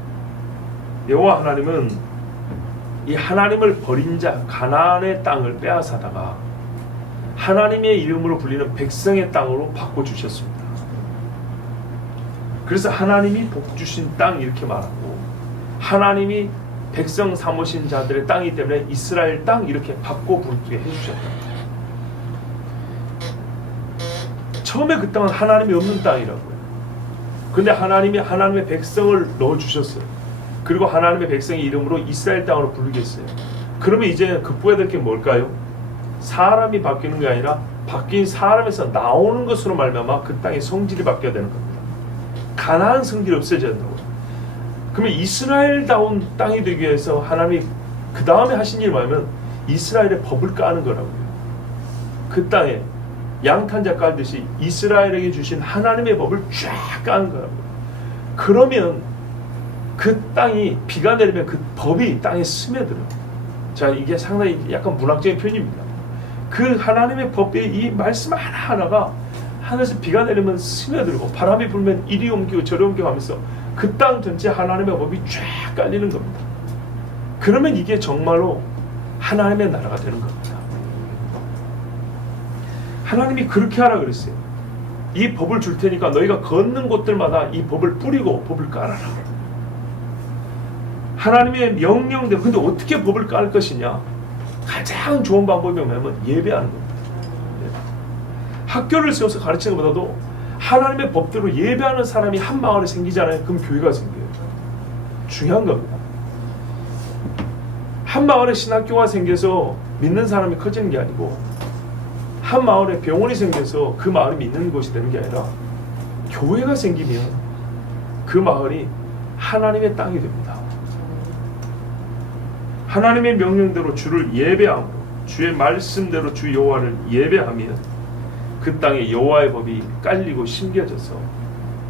여호와 하나님은 이 하나님을 버린 자 가나안의 땅을 빼앗아다가 하나님의 이름으로 불리는 백성의 땅으로 바꿔주셨습니다. 그래서 하나님이 복 주신 땅 이렇게 말하고 하나님이 백성 삼으신 자들의 땅이기 때문에 이스라엘 땅 이렇게 바꿔 부르게 해주셨다. 처음에 그 땅은 하나님이 없는 땅이라고요. 근데 하나님이 하나님의 백성을 넣어주셨어요. 그리고 하나님의 백성의 이름으로 이스라엘 땅으로 부르겠어요. 그러면 이제 극복해야 될 게 뭘까요? 사람이 바뀌는 게 아니라 바뀐 사람에서 나오는 것으로 말미암아 그 땅의 성질이 바뀌어야 되는 겁니다. 가나안 성질이 없어져야 된다고요. 그러면 이스라엘다운 땅이 되기 위해서 하나님이 그 다음에 하신 일이 뭐냐면 이스라엘의 법을 까는 거라고요. 그 땅에 양탄자 깔듯이 이스라엘에게 주신 하나님의 법을 쫙 까는 거라고요. 그러면 그 땅이 비가 내리면 그 법이 땅에 스며들어요. 자, 이게 상당히 약간 문학적인 표현입니다. 그 하나님의 법의 이 말씀 하나하나가 하늘에서 비가 내리면 스며들고 바람이 불면 이리 옮기고 저리 옮겨가면서 그 땅 전체 하나님의 법이 쫙 깔리는 겁니다. 그러면 이게 정말로 하나님의 나라가 되는 겁니다. 하나님이 그렇게 하라 그랬어요. 이 법을 줄 테니까 너희가 걷는 곳들마다 이 법을 뿌리고 법을 깔아라. 하나님의 명령대로. 근데 어떻게 법을 깔 것이냐? 가장 좋은 방법이 뭐냐면 예배하는 겁니다. 학교를 세워서 가르치는 것보다도 하나님의 법대로 예배하는 사람이 한 마을에 생기잖아요. 그럼 교회가 생겨요. 중요한 겁니다. 한 마을에 신학교가 생겨서 믿는 사람이 커지는 게 아니고 한 마을에 병원이 생겨서 그 마을이 믿는 곳이 되는 게 아니라 교회가 생기면 그 마을이 하나님의 땅이 됩니다. 하나님의 명령대로 주를 예배함으로 주의 말씀대로 주 여호와를 예배하면 그 땅에 여호와의 법이 깔리고 심겨져서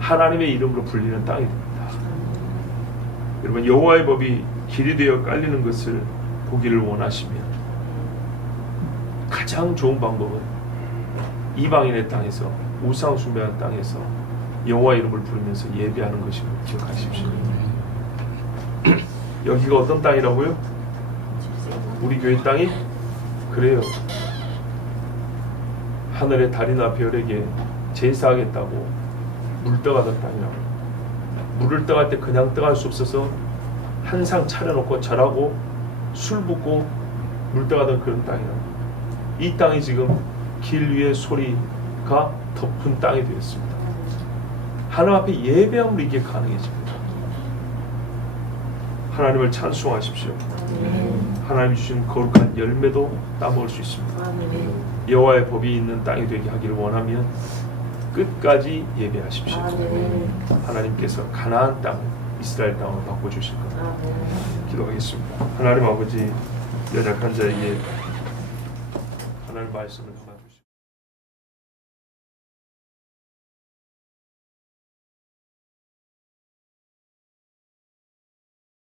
하나님의 이름으로 불리는 땅이 됩니다. 여러분, 여호와의 법이 길이 되어 깔리는 것을 보기를 원하시면 가장 좋은 방법은 이방인의 땅에서, 우상 숭배하는 땅에서 여호와 이름을 부르면서 예배하는 것임을 기억하십시오. 여기가 어떤 땅이라고요? 우리 교회 땅이? 그래요. 하늘의 달이나 별에게 제사하겠다고 물 떠가던 땅이라고. 물을 떠갈 때 그냥 떠갈 수 없어서 한 상 차려놓고 절하고 술 붓고 물 떠가던 그런 땅이라고. 이 땅이 지금 길 위의 소리가 덮은 땅이 되었습니다. 하나님 앞에 예배함으로 이게 가능해집니다. 하나님을 찬송하십시오. 하나님 주신 거룩한 열매도 따먹을 수 있습니다. 여호와의 법이 있는 땅이 되게 하기를 원하면 끝까지 예배하십시오. 하나님께서 가나안 땅, 이스라엘 땅으로 바꿔주실 겁니다. 기도하겠습니다. 하나님 아버지, 연약한 자에게 하나님 말씀을